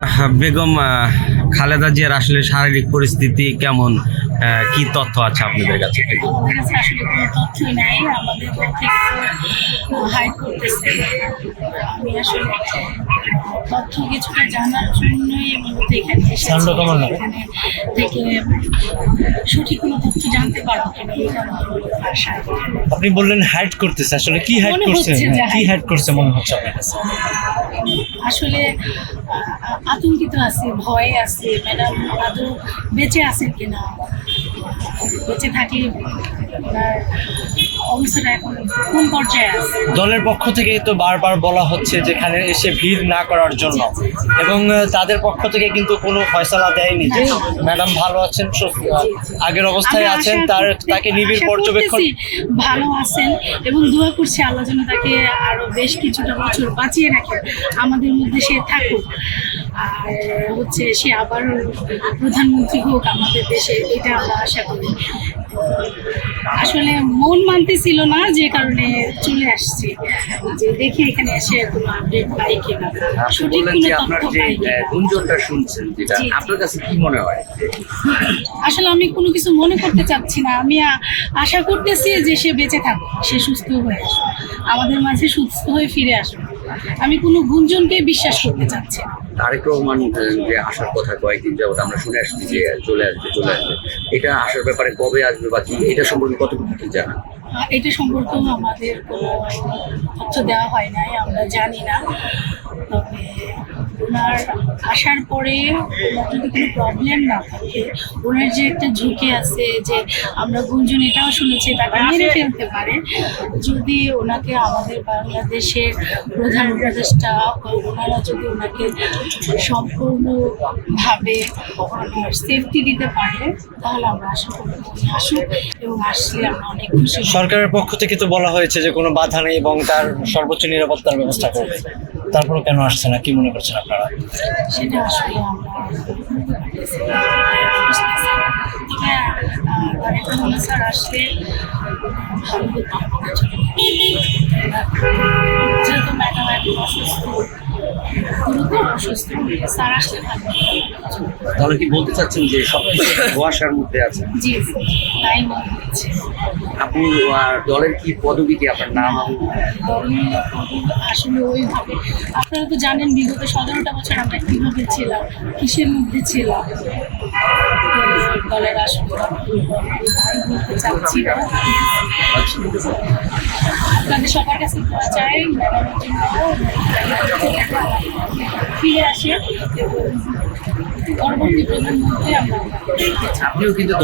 বেগম খালেদা জিয়ার আসলে শারীরিক পরিস্থিতি কেমন, কি তথ্য আছে আপনাদের কাছে? আমাদের কাছে আসলে কোনো তথ্যই নাই, আমাদের থেকে হাইড করতেছে। আমি আসলে তথ্য কিছুটা জানার জন্যই মূলত এখানে এসেছি। এখানে থেকে সঠিক কোনো তথ্য জানতে পারবো কিনা এই কারণে আশায়। আপনি বললেন হাইড করতেছে, আসলে কি হাইড মনে করছে? হচ্ছে যে কি hide হাইড করছে মনে হচ্ছে আপনার কাছে? আসলে আতঙ্কিত আছি, ভয়ে আছি। ম্যাডাম আদৌ বেঁচে আছেন কিনা, বেঁচে থাকলে ওনার অবস্থাটা এখন কোন পর্যায়ে আছে। দলের পক্ষ থেকে তো বারবার বলা হচ্ছে যেখানে এসে ভিড় না করার জন্য, এবং তাদের পক্ষ থেকে কিন্তু কোনো ফয়সালা দেয়নি যে ম্যাডাম ভালো আছেন, আগের অবস্থায় আমরা আছেন, আশা তাকে নিবিড় পর্যবেক্ষণ। করতেছি ভালো আছেন এবং দোয়া করছি আল্লাহ যেন তাকে আরো বেশ কিছুটা বছর বাঁচিয়ে রাখেন, আমাদের মধ্যে সে থাকুক, আর হচ্ছে সে আবার প্রধানমন্ত্রী হোক আমাদের দেশে, এটা আমরা আশা করি। আসলে মন মানতেছিল না, যে কারণে চলে আসছি, যে দেখি এখানে এসে কোনো আপডেট পাই কিনা, সঠিক কোনো তথ্য পাই কিনা। গুঞ্জনটা শুনছেন, যেটা জি। আপনার কাছে কি মনে হয়? আসলে আমি কোনো কিছু মনে করতে চাচ্ছি না, আমি আশা করতেছি যে সে বেঁচে থাকুক, সে সুস্থ হয়ে আসুক, আমাদের মাঝে সুস্থ হয়ে ফিরে আসুক। আমি কোনো গুঞ্জনকে বিশ্বাস করতে চাচ্ছি না। তারেক রহমান যে আসার কথা কয়েকদিন যাবত আমরা শুনে আসছি যে চলে আসবে, এটা আসার ব্যাপারে কবে আসবে বা কি, এটা সম্পর্কে কতটুকু কি জানা? এটা সম্পর্কেও আমাদের কোনো তথ্য দেওয়া হয় নাই, আমরা জানি না। তবে ওনার আসার পরে ওনার যদি কোনো প্রবলেম না থাকে, ওনার যে একটা ঝুঁকি আছে যে আমরা গুঞ্জন এটাও শুনেছি তাকে মেরে ফেলতে পারে, যদি ওনাকে আমাদের বাংলাদেশের প্রধান উপদেষ্টা ওনারা যদি ওনাকে সম্পূর্ণভাবে সেফটি দিতে পারে, তাহলে আমরা আশা করি উনি আসুক, এবং আসলে আমরা অনেক খুশি হব। সরকারের পক্ষ থেকে তো বলা হয়েছে যে কোনো বাধা নেই এবং তার সর্বোচ্চ নিরাপত্তার ব্যবস্থা করবে, তারপরও কেন আসছে না, কি মনে করছেন আপনারা? সেটা আসলে আমরা তবে তারেক রহমান স্যার আসলে ভালো হতো আমাদের জন্য। যেহেতু ম্যাডাম এখন অসুস্থ, গুরুতর অসুস্থ, স্যার আসলে ভালো হতো। তাহলে কি বলতে চাচ্ছেন যে সবকিছু কুয়াশার মধ্যে আছে? জি জি, তাই মনে হচ্ছে। আপনি দলের কি পদবি, কি আপনার নাম? আসলে ওইভাবে আপনারা তো জানেন বিগত 17টা বছর আমরা কিভাবে ছিলাম, কিসের মধ্যে ছিলাম, দলের আসলে বলতে চাচ্ছি না। আপনাদের সবার কাছে দোয়া চাই ম্যাডামের জন্য ফিরে আসে এবং পরবর্তী প্রধানমন্ত্রী আমরা আপনিও কিন্তু